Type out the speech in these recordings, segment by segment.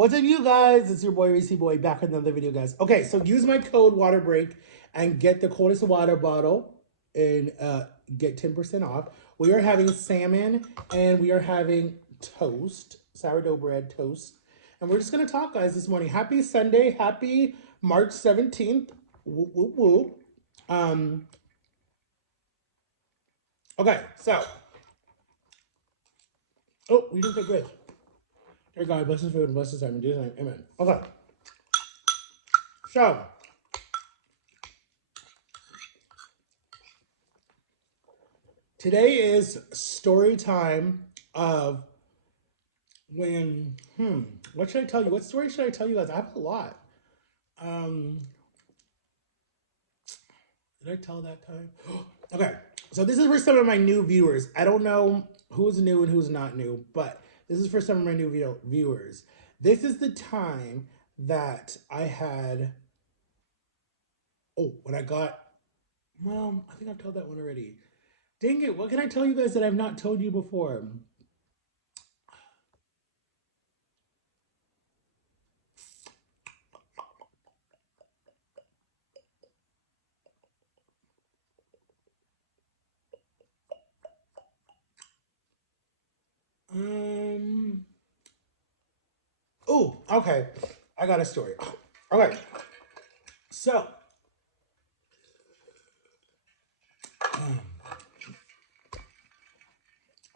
What's up, you guys? It's your boy Racy Boy back with another video, guys. Okay, so use my code Water Break and get the coldest water bottle and get 10% off. We are having salmon and we are having toast, sourdough bread toast, and we're just gonna talk, guys, this morning. Happy Sunday, happy March 17th. Woo woo woo. Um. Okay, so we didn't say grace. Dear God, bless His food and bless His time in Jesus' name. Amen. Okay, so today is story time of when, what should I tell you? What story should I tell you guys? I have a lot. Um, did I tell that time? Okay, so this is for some of my new viewers. I don't know who's new and who's not new, but this is for some of my new viewers. This is the time that I had, when I got, well, I think I've told that one already. Dang it, what can I tell you guys that I've not told you before? Um, oh, okay. I got a story. Okay. So,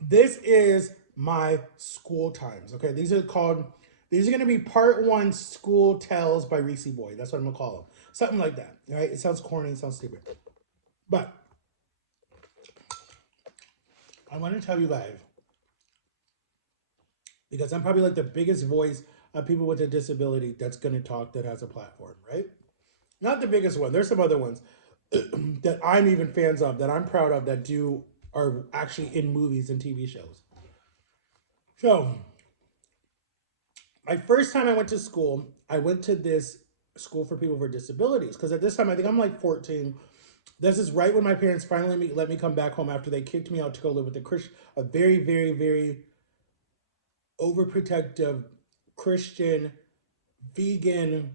this is my school times. Okay. These are going to be part one school tells by Reese Boy. That's what I'm going to call them. Something like that. Right. It sounds corny. It sounds stupid. But I want to tell you guys, because I'm probably like the biggest voice of people with a disability that's going to talk that has a platform, right? Not the biggest one. There's some other ones that I'm even fans of, that I'm proud of, that are actually in movies and TV shows. So, my first time I went to school, I went to this school for people with disabilities. Because at this time, I think I'm like 14. This is right when my parents finally let me come back home after they kicked me out to go live with a very, very, very overprotective Christian, vegan,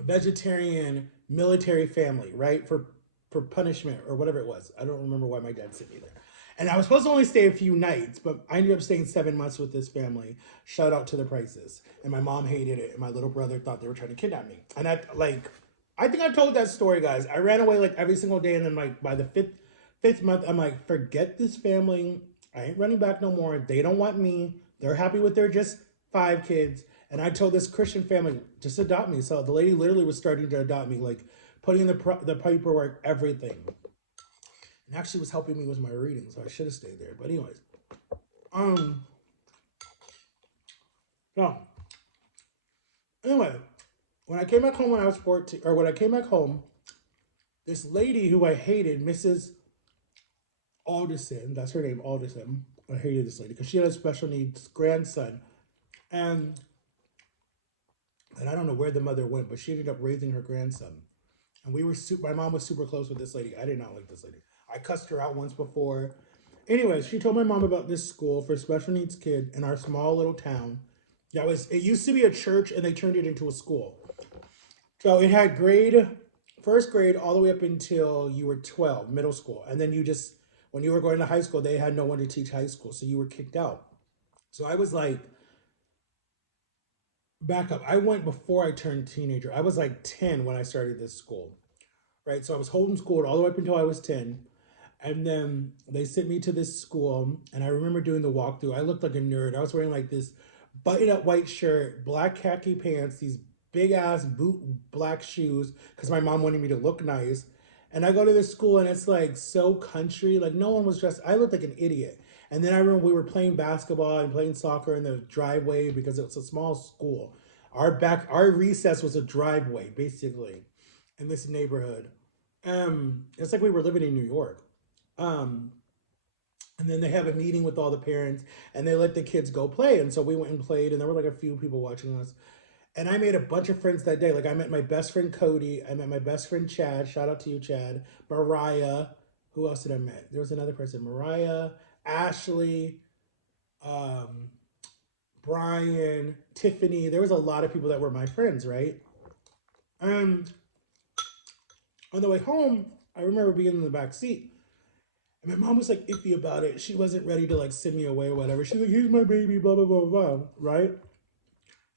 vegetarian, military family, right? For punishment or whatever it was. I don't remember why my dad sent me there. And I was supposed to only stay a few nights, but I ended up staying 7 months with this family. Shout out to the Prices. And my mom hated it, and my little brother thought they were trying to kidnap me. And I think I told that story, guys. I ran away like every single day, and then like by the fifth month, I'm like, forget this family. I ain't running back no more. They don't want me. They're happy with their just 5 kids. And I told this Christian family, just adopt me. So the lady literally was starting to adopt me, like putting in the paperwork, everything. And actually was helping me with my reading, so I should have stayed there. But anyways, um, no. Anyway, when I came back home when I was 14, or when I came back home, this lady who I hated, Mrs. Alderson, that's her name, Alderson. I hated this lady because she had a special needs grandson, and I don't know where the mother went, but she ended up raising her grandson. And my mom was super close with this lady. I did not like this lady. I cussed her out once before. Anyways, she told my mom about this school for special needs kids in our small little town. It used to be a church and they turned it into a school. So it had first grade all the way up until you were 12, middle school. And then when you were going to high school, they had no one to teach high school. So you were kicked out. So I was like, back up. I went before I turned teenager. I was like 10 when I started this school, right? So I was homeschooled all the way up until I was 10. And then they sent me to this school, and I remember doing the walkthrough. I looked like a nerd. I was wearing like this button-up white shirt, black khaki pants, these big-ass boot black shoes, because my mom wanted me to look nice. And I go to this school, and it's like so country. Like no one was dressed. I looked like an idiot. And then I remember we were playing basketball and playing soccer in the driveway because it was a small school. Our recess was a driveway, basically, in this neighborhood. It's like we were living in New York. Um, and then they have a meeting with all the parents and they let the kids go play. And so we went and played, and there were like a few people watching us. And I made a bunch of friends that day. Like I met my best friend Cody. I met my best friend Chad. Shout out to you, Chad. Mariah. Who else did I met? There was another person. Mariah, Ashley, Brian, Tiffany. There was a lot of people that were my friends, right? And on the way home, I remember being in the back seat. And my mom was like iffy about it. She wasn't ready to like send me away or whatever. She's like, here's my baby, blah, blah, blah, blah, right? And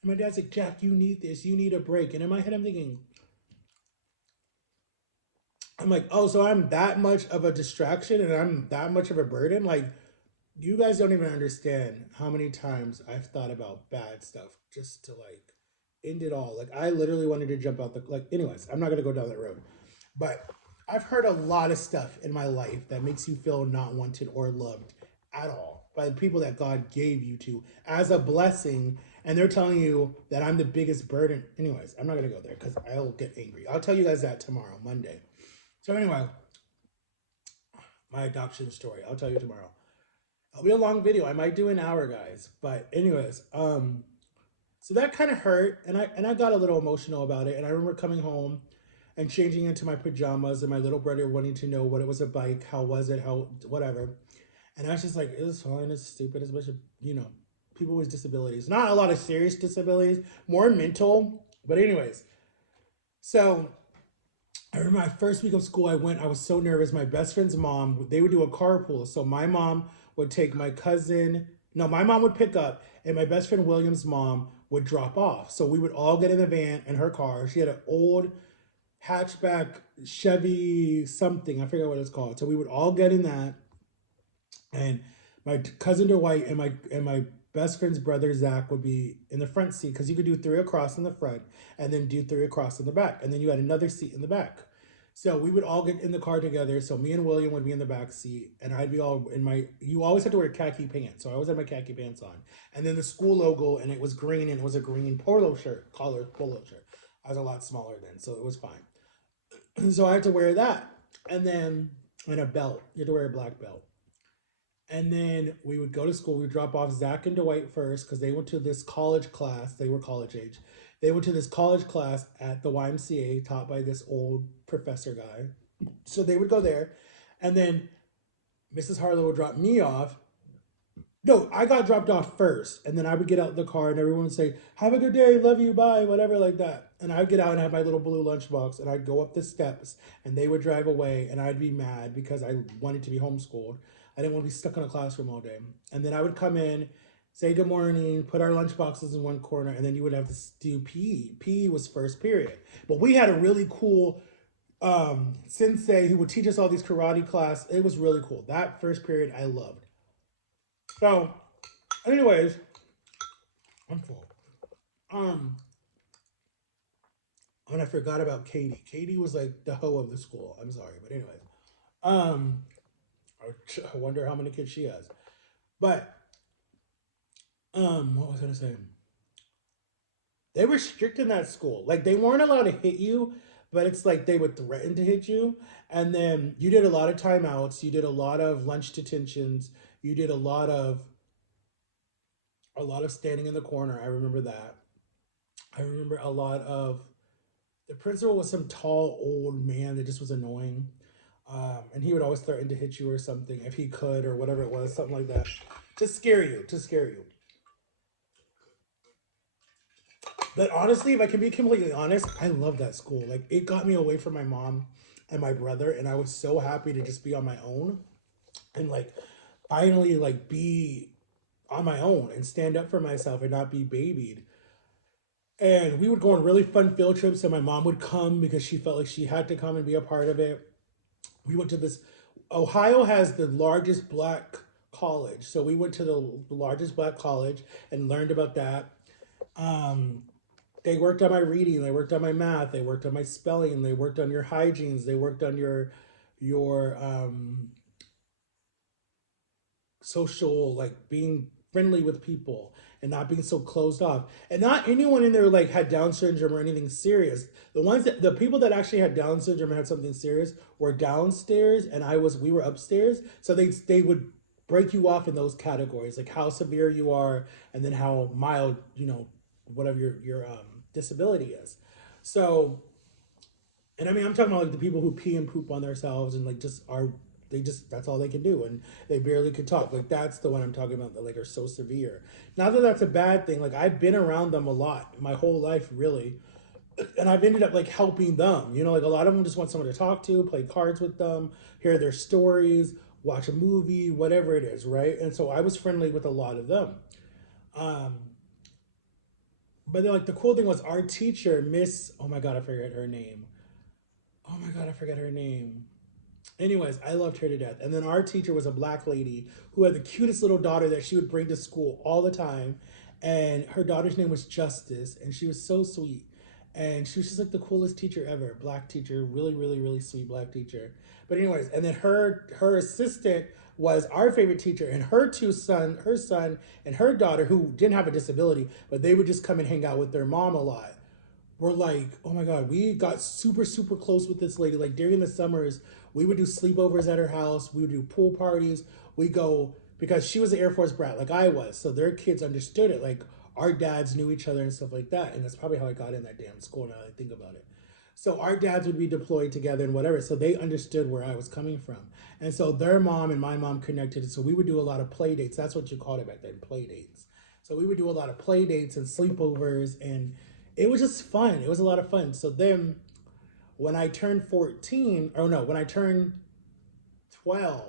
my dad's like, Jack, you need this. You need a break. And in my head, I'm thinking, I'm like, oh, so I'm that much of a distraction and I'm that much of a burden? Like, you guys don't even understand how many times I've thought about bad stuff just to like end it all. Like, I literally wanted to jump out the, like, anyways, I'm not going to go down that road. But I've heard a lot of stuff in my life that makes you feel not wanted or loved at all by the people that God gave you to as a blessing. And they're telling you that I'm the biggest burden. Anyways, I'm not going to go there because I'll get angry. I'll tell you guys that tomorrow, Monday. So anyway, my adoption story. I'll tell you tomorrow. It'll be a long video. I might do an hour, guys. But anyways, so that kind of hurt, and I got a little emotional about it. And I remember coming home and changing into my pajamas, and my little brother wanting to know what it was like, how was it, how whatever. And I was just like, it was fine. It's stupid. It's a bunch of people with disabilities. Not a lot of serious disabilities, more mental. But anyways, so I remember my first week of school, I was so nervous. My best friend's mom, they would do a carpool. So my mom would take my cousin, no, my mom would pick up, and my best friend William's mom would drop off. So we would all get in the van in her car. She had an old hatchback Chevy something, I forget what it's called. So we would all get in that, and my cousin Dwight and my best friend's brother Zach would be in the front seat because you could do 3 across in the front and then do 3 across in the back, and then you had another seat in the back. So we would all get in the car together. So me and William would be in the back seat, and I'd be all in my. You always had to wear khaki pants, so I always had my khaki pants on, and then the school logo, and it was green, and it was a green polo shirt, collar polo shirt. I was a lot smaller then, so it was fine. So I had to wear that, and a belt. You had to wear a black belt. And then we would go to school. We would drop off Zach and Dwight first because they went to this college class. They were college age. They went to this college class at the YMCA taught by this old professor guy. So they would go there. And then Mrs. Harlow would drop me off. No, I got dropped off first. And then I would get out of the car and everyone would say, have a good day, love you, bye, whatever like that. And I'd get out and have my little blue lunchbox and I'd go up the steps and they would drive away and I'd be mad because I wanted to be homeschooled. I didn't want to be stuck in a classroom all day. And then I would come in, say good morning, put our lunch boxes in one corner, and then you would have to do PE. PE was first period. But we had a really cool sensei who would teach us all these karate class. It was really cool. That first period I loved. So, anyways, I'm full. And I forgot about Katie. Katie was like the hoe of the school. I'm sorry, but anyways. I wonder how many kids she has. But what was I gonna say? They were strict in that school. Like they weren't allowed to hit you, but it's like they would threaten to hit you. And then you did a lot of timeouts. You did a lot of lunch detentions. You did a lot of standing in the corner. I remember that. I remember a lot of the principal was some tall old man that just was annoying. And he would always threaten to hit you or something if he could or whatever it was, something like that. To scare you, to scare you. But honestly, if I can be completely honest, I love that school. Like it got me away from my mom and my brother, and I was so happy to just be on my own and like finally like be on my own and stand up for myself and not be babied. And we would go on really fun field trips, and my mom would come because she felt like she had to come and be a part of it. We went to this. Ohio has the largest black college, so we went to the largest black college and learned about that. Um, they worked on my reading, they worked on my math, they worked on my spelling, they worked on your hygienes, they worked on your social, like being friendly with people and not being so closed off. And not anyone in there like had Down syndrome or anything serious. The people that actually had Down syndrome and had something serious were downstairs, and we were upstairs. So they would break you off in those categories, like how severe you are, and then how mild, whatever your disability is. So, and I mean, I'm talking about like the people who pee and poop on themselves and like just are they just, that's all they can do, and they barely could talk. Like that's the one I'm talking about that like are so severe. Not that that's a bad thing. Like I've been around them a lot my whole life, really, and I've ended up like helping them. You know, like a lot of them just want someone to talk to, play cards with them, hear their stories, watch a movie, whatever it is, right? And so I was friendly with a lot of them. Um, but then like the cool thing was our teacher, Miss, oh my god, I forget her name. Oh my god, I forget her name. Anyways, I loved her to death. And then our teacher was a black lady who had the cutest little daughter that she would bring to school all the time. And her daughter's name was Justice, and she was so sweet. And she was just like the coolest teacher ever. Black teacher, really, really, really sweet black teacher. But anyways, and then her assistant was our favorite teacher, and her son and her daughter, who didn't have a disability, but they would just come and hang out with their mom a lot. We're like, oh my god, we got super super close with this lady. Like during the summers, we would do sleepovers at her house. We would do pool parties. We go because she was an Air Force brat, like I was, so their kids understood it. Like our dads knew each other and stuff like that, and that's probably how I got in that damn school. Now that I think about it. So our dads would be deployed together and whatever, so they understood where I was coming from, and so their mom and my mom connected. So we would do a lot of play dates. That's what you called it back then, play dates. So we would do a lot of play dates and sleepovers, and it was just fun. It was a lot of fun. So then when I turned 14, or no, when I turned 12,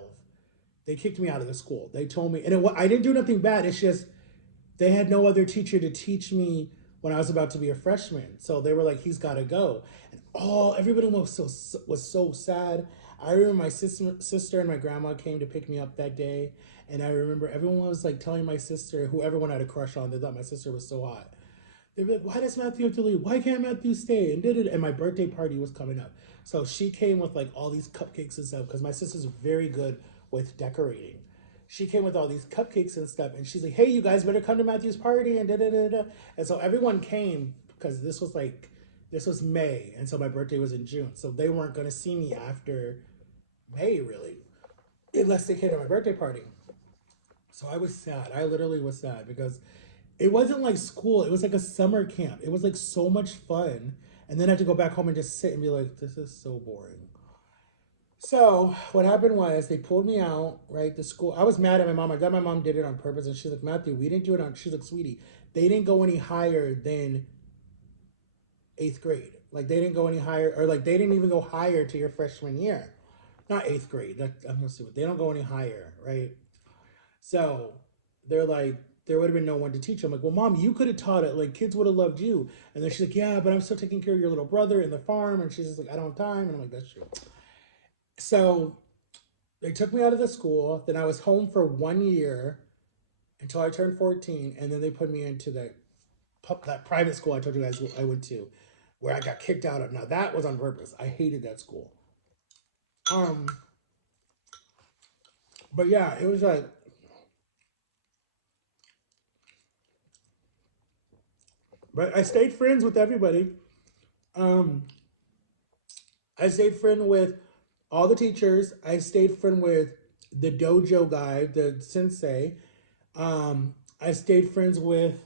they kicked me out of the school. They told me, and I didn't do nothing bad. It's just they had no other teacher to teach me when I was about to be a freshman. So they were like, he's got to go. And everybody was so sad. I remember my sister and my grandma came to pick me up that day. And I remember everyone was like telling my sister, who everyone had a crush on, they thought my sister was so hot. They'd be like, why does Matthew have to leave? Why can't Matthew stay? And did it. And my birthday party was coming up. So she came with like all these cupcakes and stuff because my sister's very good with decorating. She came with all these cupcakes and stuff. And she's like, hey, you guys better come to Matthew's party. And da da da da. And so everyone came because this was May. And so my birthday was in June. So they weren't going to see me after May, really, unless they came to my birthday party. So I was sad. I literally was sad because it wasn't like school. It was like a summer camp. It was like so much fun. And then I had to go back home and just sit and be like, this is so boring. So what happened was they pulled me out, right? The school. I was mad at my mom. I thought my mom did it on purpose. And she's like, Matthew, we didn't do it on. She's like, sweetie, they didn't go any higher than 8th grade. Like they didn't go any higher, or like they didn't even go higher to your freshman year. Not 8th grade. I'm gonna see what they don't go any higher, right? So they're like, there would have been no one to teach. I'm like, well, mom, you could have taught it. Like, kids would have loved you. And then she's like, yeah, but I'm still taking care of your little brother and the farm. And she's just like, I don't have time. And I'm like, that's true. So they took me out of the school. Then I was home for 1 year until I turned 14. And then they put me into that private school I told you guys I went to, where I got kicked out of. Now, that was on purpose. I hated that school. But yeah, it was like, but I stayed friends with everybody. Um, I stayed friend with all the teachers. I stayed friend with the dojo guy, the sensei. I stayed friends with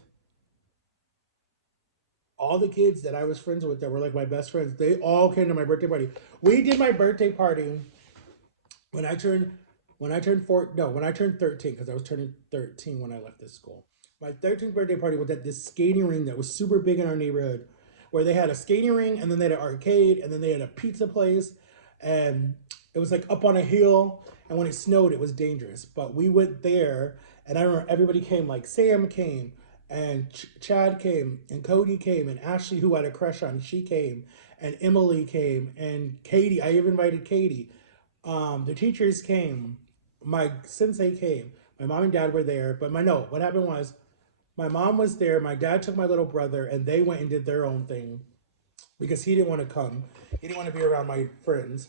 all the kids that I was friends with that were like my best friends. They all came to my birthday party. We did my birthday party when I turned when I turned 13, because I was turning 13 when I left this school. My 13th birthday party was at this skating ring that was super big in our neighborhood, where they had a skating ring and then they had an arcade and then they had a pizza place, and it was like up on a hill. And when it snowed, it was dangerous. But we went there, and I remember everybody came. Like Sam came, and Chad came, and Cody came, and Ashley, who I had a crush on, she came, and Emily came, and Katie. I even invited Katie. The teachers came. My sensei came. My mom and dad were there. But what happened was, my mom was there. My dad took my little brother, and they went and did their own thing because he didn't want to come. He didn't want to be around my friends,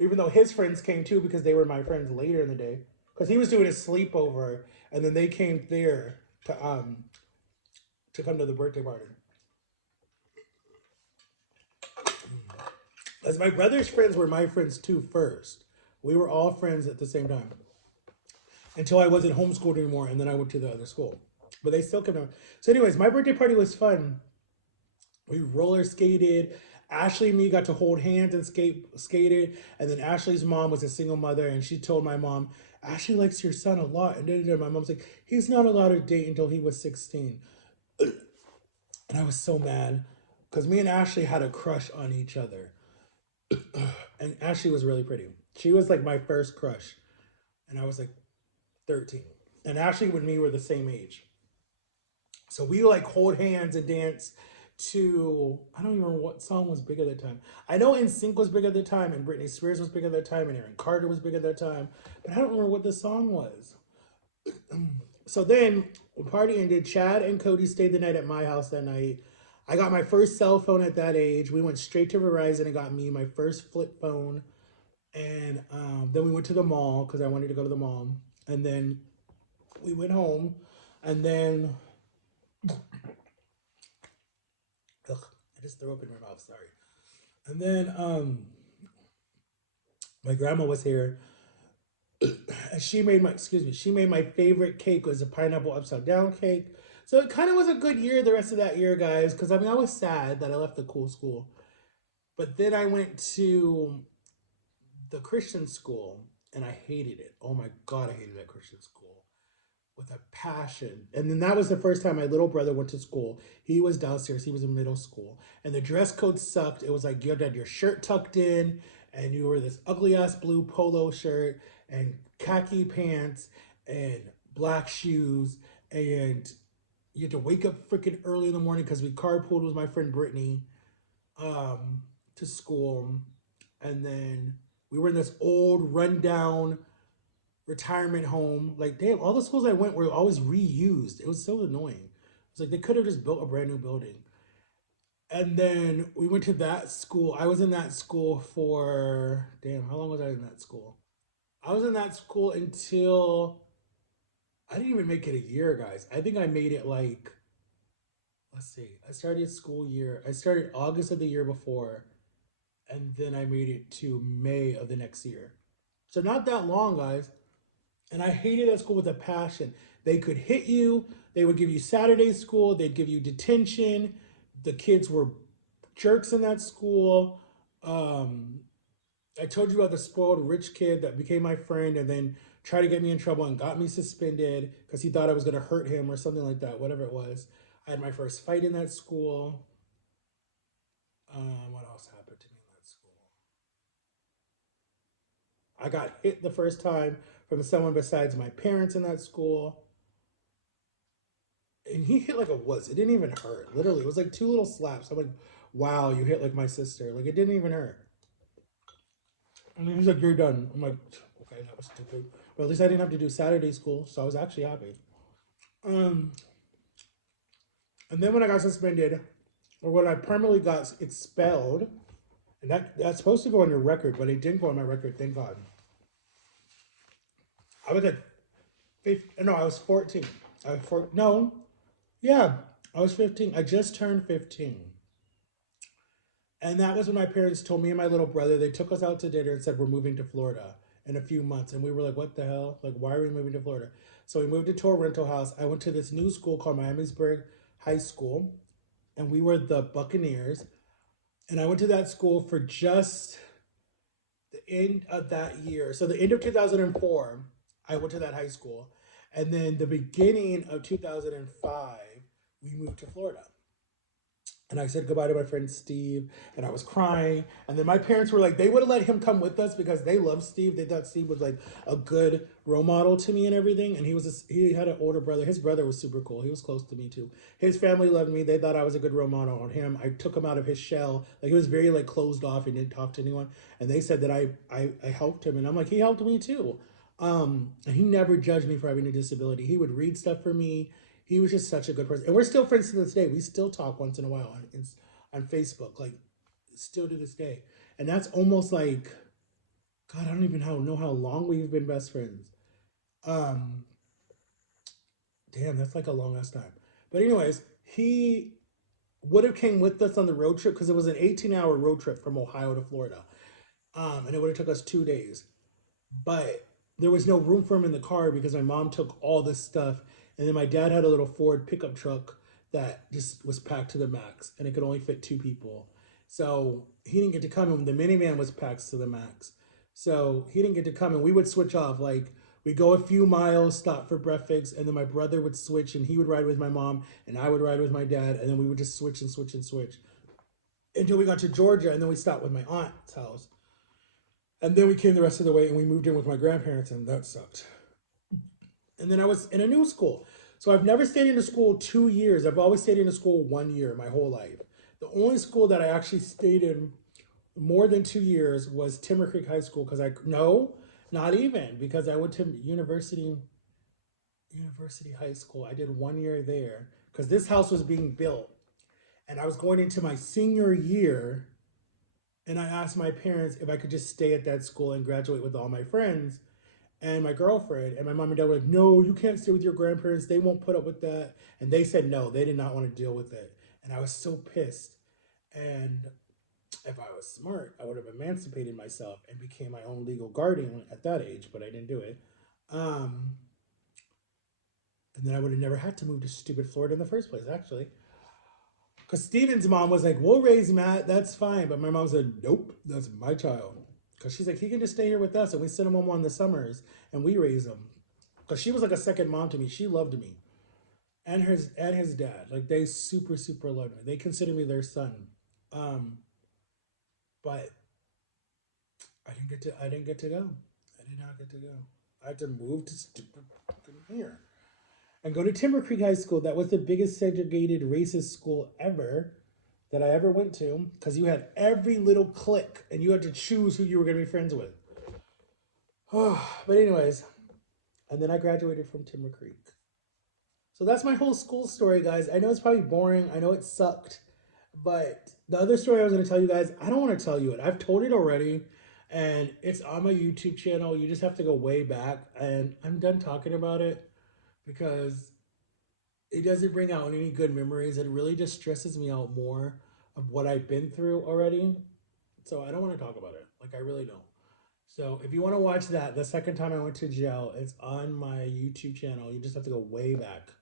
even though his friends came too, because they were my friends later in the day. Because he was doing a sleepover, and then they came there to come to the birthday party. As my brother's friends were my friends too first. We were all friends at the same time until I wasn't homeschooled anymore, and then I went to the other school. But they still came down. So anyways, my birthday party was fun. We roller skated. Ashley and me got to hold hands and skated. And then Ashley's mom was a single mother, and she told my mom, Ashley likes your son a lot. And then my mom's like, he's not allowed to date until he was 16. And I was so mad because me and Ashley had a crush on each other. And Ashley was really pretty. She was like my first crush. And I was like 13. And Ashley and me were the same age. So we like hold hands and dance to, I don't even remember what song was big at the time. I know NSYNC was big at the time, and Britney Spears was big at that time, and Aaron Carter was big at that time, but I don't remember what the song was. So then the party ended. Chad and Cody stayed the night at my house that night. I got my first cell phone at that age. We went straight to Verizon and got me my first flip phone. And then we went to the mall because I wanted to go to the mall. And then we went home. And then, ugh, I just threw up in my mouth, sorry. And then my grandma was here. And she made my, excuse me, she made my favorite cake was a pineapple upside down cake. So it kind of was a good year the rest of that year, guys, because I mean, I was sad that I left the cool school. But then I went to the Christian school and I hated it. Oh my God, I hated that Christian school with a passion. And then that was the first time my little brother went to school. He was downstairs, he was in middle school. And the dress code sucked. It was like you had your shirt tucked in and you wore this ugly ass blue polo shirt and khaki pants and black shoes. And you had to wake up freaking early in the morning because we carpooled with my friend Brittany to school. And then we were in this old rundown retirement home. Like, damn, all the schools I went were always reused. It was so annoying. It's like they could have just built a brand new building. And then we went to that school. I was in that school for, damn, how long was I in that school? I was in that school until, I didn't even make it a year, guys. I think I made it like, let's see, I started August of the year before, and then I made it to May of the next year. So not that long, guys. And I hated that school with a passion. They could hit you. They would give you Saturday school. They'd give you detention. The kids were jerks in that school. I told you about the spoiled rich kid that became my friend and then tried to get me in trouble and got me suspended because he thought I was going to hurt him or something like that, whatever it was. I had my first fight in that school. What else happened to me in that school? I got hit the first time from someone besides my parents in that school. And he hit like a wuss. It didn't even hurt. Literally, it was like two little slaps. I'm like, wow, you hit like my sister. Like, it didn't even hurt. And he's like, you're done. I'm like, okay, that was stupid. But at least I didn't have to do Saturday school, so I was actually happy. Um, and then when I got suspended, or when I permanently got expelled, and that's supposed to go on your record, but it didn't go on my record, thank God. I was at 15, no, I was 14. I was no, yeah, I was 15. I just turned 15. And that was when my parents told me and my little brother, they took us out to dinner and said, we're moving to Florida in a few months. And we were like, what the hell? Like, why are we moving to Florida? So we moved into a rental house. I went to this new school called Miamisburg High School, and we were the Buccaneers. And I went to that school for just the end of that year. So the end of 2004, I went to that high school. And then the beginning of 2005, we moved to Florida. And I said goodbye to my friend Steve, and I was crying. And then my parents were like, they would have let him come with us because they loved Steve. They thought Steve was like a good role model to me and everything. And he had an older brother. His brother was super cool. He was close to me too. His family loved me. They thought I was a good role model on him. I took him out of his shell. Like, he was very like closed off and didn't talk to anyone. And they said that I helped him, and I'm like, he helped me too. And he never judged me for having a disability. He would read stuff for me. He was just such a good person. And we're still friends to this day. We still talk once in a while on Facebook, like, still to this day. And that's almost like, God, I don't even know how long we've been best friends. Um, Damn, that's like a long ass time. But anyways, he would have came with us on the road trip because it was an 18-hour road trip from Ohio to Florida. And it would have took us 2 days. But there was no room for him in the car because my mom took all this stuff. And then my dad had a little Ford pickup truck that just was packed to the max, and it could only fit two people. So he didn't get to come, and the minivan was packed to the max. So he didn't get to come, and we would switch off. Like, we go a few miles, stop for breakfast, and then my brother would switch, and he would ride with my mom, and I would ride with my dad, and then we would just switch and switch and switch until we got to Georgia, and then we stopped with my aunt's house. And then we came the rest of the way, and we moved in with my grandparents, and that sucked. And then I was in a new school. So I've never stayed in a school 2 years. I've always stayed in a school 1 year my whole life. The only school that I actually stayed in more than 2 years was Timber Creek High School, because no, not even, because I went to University High School. I did 1 year there because this house was being built, and I was going into my senior year, and I asked my parents if I could just stay at that school and graduate with all my friends and my girlfriend. And my mom and dad were like, no, you can't stay with your grandparents. They won't put up with that. And they said no, they did not want to deal with it. And I was so pissed. And if I was smart, I would have emancipated myself and became my own legal guardian at that age, but I didn't do it. And then I would have never had to move to stupid Florida in the first place, actually. Because Steven's mom was like, we'll raise Matt, that's fine. But my mom said, nope, that's my child. Because she's like, he can just stay here with us, and we send him home on the summers, and we raise him. Because she was like a second mom to me. She loved me. And his dad. Like, they super, super loved me. They consider me their son. But I didn't get to go. I did not get to go. I had to move to stupid here. And go to Timber Creek High School. That was the biggest segregated racist school ever that I ever went to, because you had every little clique and you had to choose who you were going to be friends with. But anyways, and then I graduated from Timber Creek. So that's my whole school story, guys. I know it's probably boring. I know it sucked. But the other story I was going to tell you guys, I don't want to tell you it. I've told it already, and it's on my YouTube channel. You just have to go way back, and I'm done talking about it because it doesn't bring out any good memories. It really just stresses me out more of what I've been through already. So I don't want to talk about it. Like, I really don't. So if you want to watch that, the second time I went to jail, it's on my YouTube channel. You just have to go way back.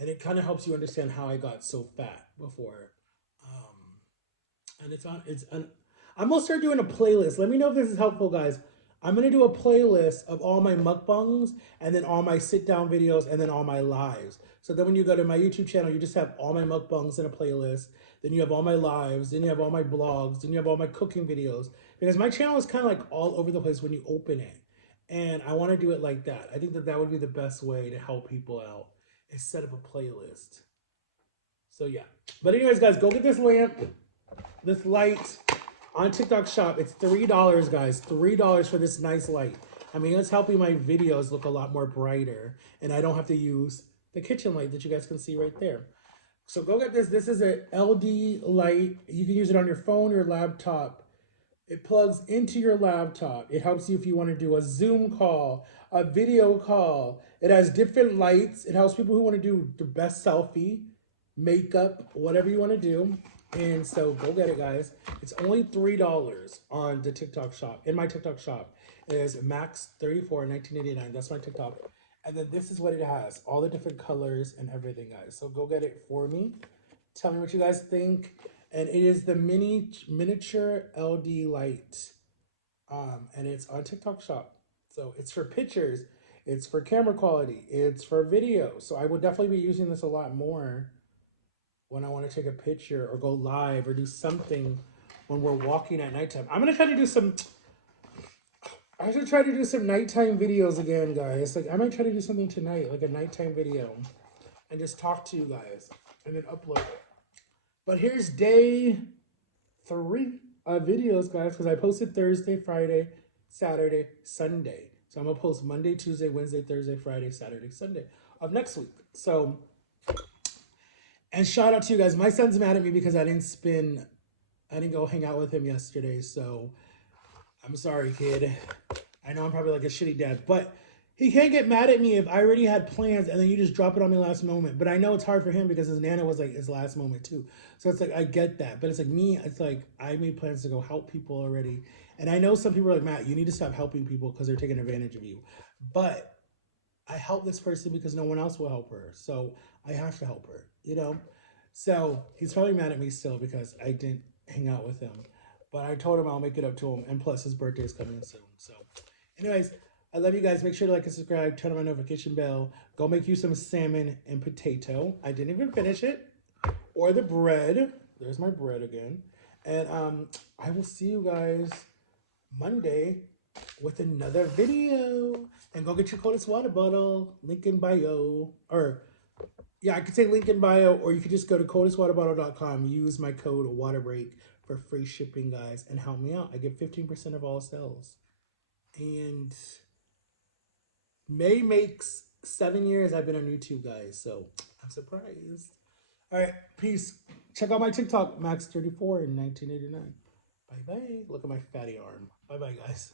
And it kind of helps you understand how I got so fat before. And I'm going to start doing a playlist. Let me know if this is helpful, guys. I'm going to do a playlist of all my mukbangs, and then all my sit-down videos, and then all my lives. So then when you go to my YouTube channel, you just have all my mukbangs in a playlist. Then you have all my lives. Then you have all my blogs. Then you have all my cooking videos. Because my channel is kind of like all over the place when you open it. And I want to do it like that. I think that that would be the best way to help people out, is set up a playlist. So yeah. But anyways, guys, go get this lamp, this light on TikTok shop. It's $3, guys. $3 for this nice light. I mean, it's helping my videos look a lot more brighter, and I don't have to use the kitchen light that you guys can see right there. So go get this. This is an LD light. You can use it on your phone or laptop. It plugs into your laptop. It helps you if you want to do a Zoom call, a video call. It has different lights. It helps people who want to do the best selfie, makeup, whatever you want to do. And so go get it, guys. It's only $3 on the TikTok shop. In my TikTok shop, it is Max34 1989. That's my TikTok. And then this is what it has. All the different colors and everything, guys. So go get it for me. Tell me what you guys think. And it is the miniature LD light. And it's on TikTok shop. So it's for pictures. It's for camera quality. It's for video. So I will definitely be using this a lot more when I want to take a picture or go live or do something when we're walking at nighttime. I should try to do some nighttime videos again, guys. Like, I might try to do something tonight, like a nighttime video, and just talk to you guys and then upload it. But here's day 3 of videos, guys, because I posted Thursday, Friday, Saturday, Sunday. So I'm going to post Monday, Tuesday, Wednesday, Thursday, Friday, Saturday, Sunday of next week. So, and shout out to you guys. My son's mad at me because I didn't go hang out with him yesterday. So I'm sorry, kid. I know I'm probably like a shitty dad, but he can't get mad at me if I already had plans and then you just drop it on me last moment. But I know it's hard for him because his Nana was like his last moment too. So it's like, I get that. But it's like me, it's like I made plans to go help people already. And I know some people are like, Matt, you need to stop helping people because they're taking advantage of you. But I help this person because no one else will help her. So I have to help her, you know? So he's probably mad at me still because I didn't hang out with him. But I told him I'll make it up to him, and plus his birthday is coming soon. So, anyways, I love you guys. Make sure to like and subscribe. Turn on my notification bell. Go make you some salmon and potato. I didn't even finish it, or the bread. There's my bread again, and I will see you guys Monday with another video. And go get your coldest water bottle. Link in bio. Or, yeah, I could say link in bio, or you could just go to coldestwaterbottle.com. Use my code WATERBREAK for free shipping, guys, and help me out. I get 15% of all sales. And May makes 7 years I've been on YouTube, guys. So I'm surprised. All right, peace. Check out my TikTok, Max34 in 1989. Bye bye. Look at my fatty arm. Bye bye, guys.